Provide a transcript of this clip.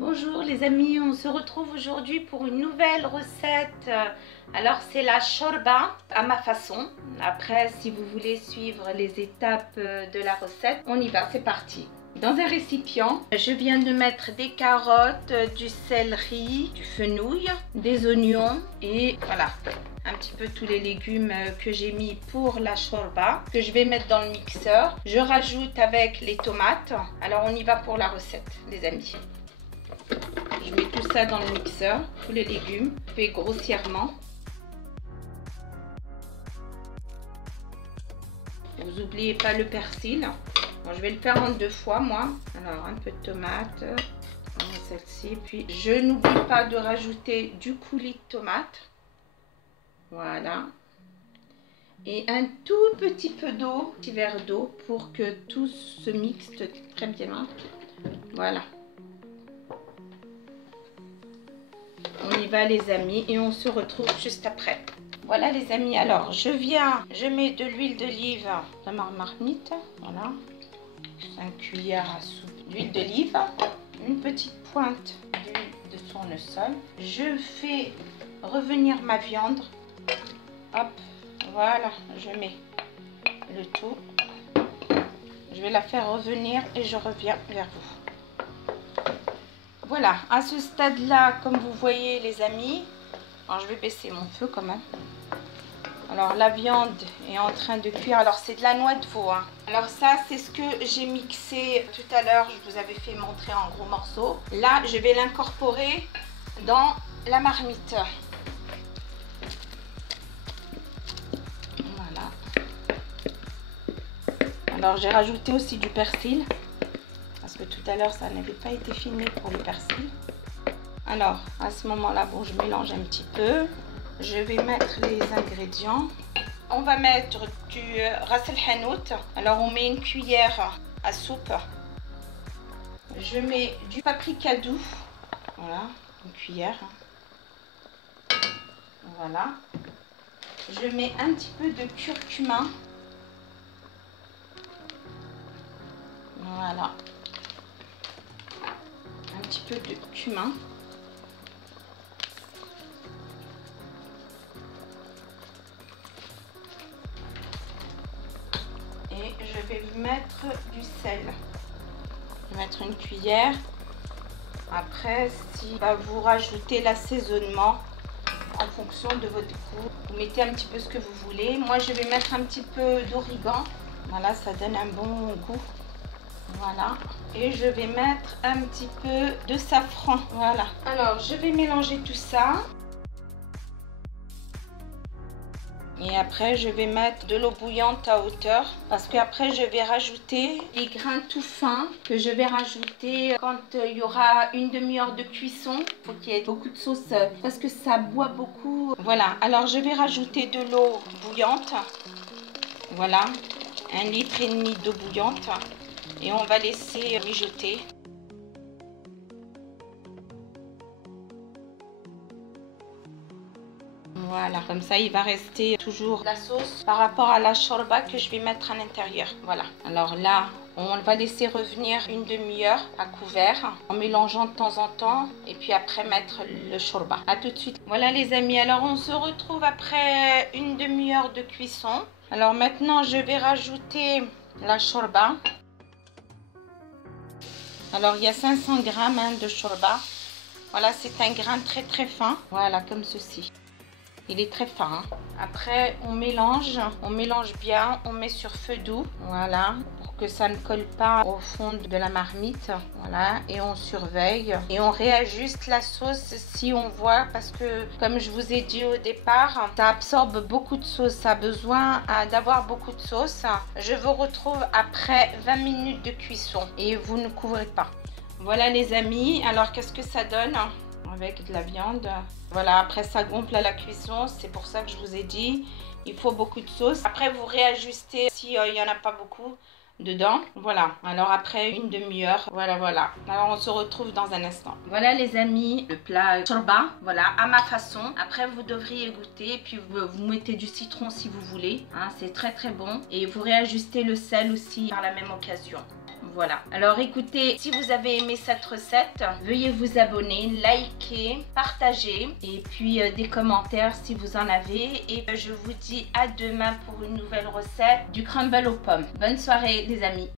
Bonjour les amis, on se retrouve aujourd'hui pour une nouvelle recette. Alors c'est la shorba à ma façon. Après, si vous voulez suivre les étapes de la recette, on y va, c'est parti. Dans un récipient, je viens de mettre des carottes, du céleri, du fenouil, des oignons et voilà, un petit peu tous les légumes que j'ai mis pour la shorba que je vais mettre dans le mixeur. Je rajoute avec les tomates. Alors on y va pour la recette les amis. Je mets tout ça dans le mixeur, tous les légumes, fait grossièrement. Vous n'oubliez pas le persil. Bon, je vais le faire en 2 fois moi. Alors un peu de tomate, celle-ci. Puis je n'oublie pas de rajouter du coulis de tomate. Voilà. Et un tout petit peu d'eau, un petit verre d'eau pour que tout se mixe très bien. Voilà. On y va les amis et on se retrouve juste après. Voilà les amis, alors je mets de l'huile d'olive dans ma marmite. Voilà, 5 cuillères à soupe d'huile d'olive, une petite pointe d'huile de tournesol. Je fais revenir ma viande. Hop, voilà, je mets le tout. Je vais la faire revenir et je reviens vers vous. Voilà, à ce stade-là, comme vous voyez les amis, alors je vais baisser mon feu quand même. Alors la viande est en train de cuire, alors c'est de la noix de veau. Hein. Alors ça, c'est ce que j'ai mixé tout à l'heure, je vous avais fait montrer en gros morceaux. Là, je vais l'incorporer dans la marmite. Voilà. Alors j'ai rajouté aussi du persil. Parce que tout à l'heure, ça n'avait pas été filmé pour le persil. Alors, à ce moment-là, bon, je mélange un petit peu. Je vais mettre les ingrédients. On va mettre du ras el hanout. Alors, on met une cuillère à soupe. Je mets du paprika doux. Voilà, une cuillère. Voilà. Je mets un petit peu de curcuma. Voilà. Un petit peu de cumin. Et je vais mettre du sel. Je vais mettre une cuillère. Après, si vous rajoutez l'assaisonnement en fonction de votre goût, vous mettez un petit peu ce que vous voulez. Moi, je vais mettre un petit peu d'origan. Voilà, ça donne un bon goût. Voilà, et je vais mettre un petit peu de safran. Voilà, alors je vais mélanger tout ça. Et après je vais mettre de l'eau bouillante à hauteur. Parce qu'après je vais rajouter des grains tout fins que je vais rajouter quand il y aura une demi-heure de cuisson. Il faut qu'il y ait beaucoup de sauce parce que ça boit beaucoup. Voilà, alors je vais rajouter de l'eau bouillante. Voilà, 1,5 litre d'eau bouillante. Et on va laisser mijoter. Voilà, comme ça il va rester toujours la sauce par rapport à la shorba que je vais mettre à l'intérieur. Voilà, alors là on va laisser revenir une demi-heure à couvert en mélangeant de temps en temps et puis après mettre le shorba. A tout de suite. Voilà les amis, alors on se retrouve après une demi-heure de cuisson. Alors maintenant je vais rajouter la shorba. Alors il y a 500 grammes de shorba. Voilà, c'est un grain très fin. Voilà, comme ceci. Il est très fin. Hein. Après, on mélange bien. On met sur feu doux. Voilà, pour que ça ne colle pas au fond de la marmite. Voilà, et on surveille. Et on réajuste la sauce si on voit. Parce que, comme je vous ai dit au départ, ça absorbe beaucoup de sauce. Ça a besoin d'avoir beaucoup de sauce. Je vous retrouve après 20 minutes de cuisson. Et vous ne couvrez pas. Voilà les amis. Alors, qu'est-ce que ça donne avec de la viande? Voilà, après ça gonfle à la cuisson, c'est pour ça que je vous ai dit, il faut beaucoup de sauce. Après vous réajustez si il n'y en a pas beaucoup dedans. Voilà, alors après une demi-heure, voilà. Alors on se retrouve dans un instant. Voilà les amis, le plat shorba, voilà, à ma façon. Après vous devriez goûter, puis vous mettez du citron si vous voulez. Hein, c'est très bon. Et vous réajustez le sel aussi par la même occasion. voilà. Alors écoutez, si vous avez aimé cette recette, veuillez vous abonner, liker, partager et puis des commentaires si vous en avez. Et je vous dis à demain pour une nouvelle recette du crumble aux pommes. Bonne soirée les amis.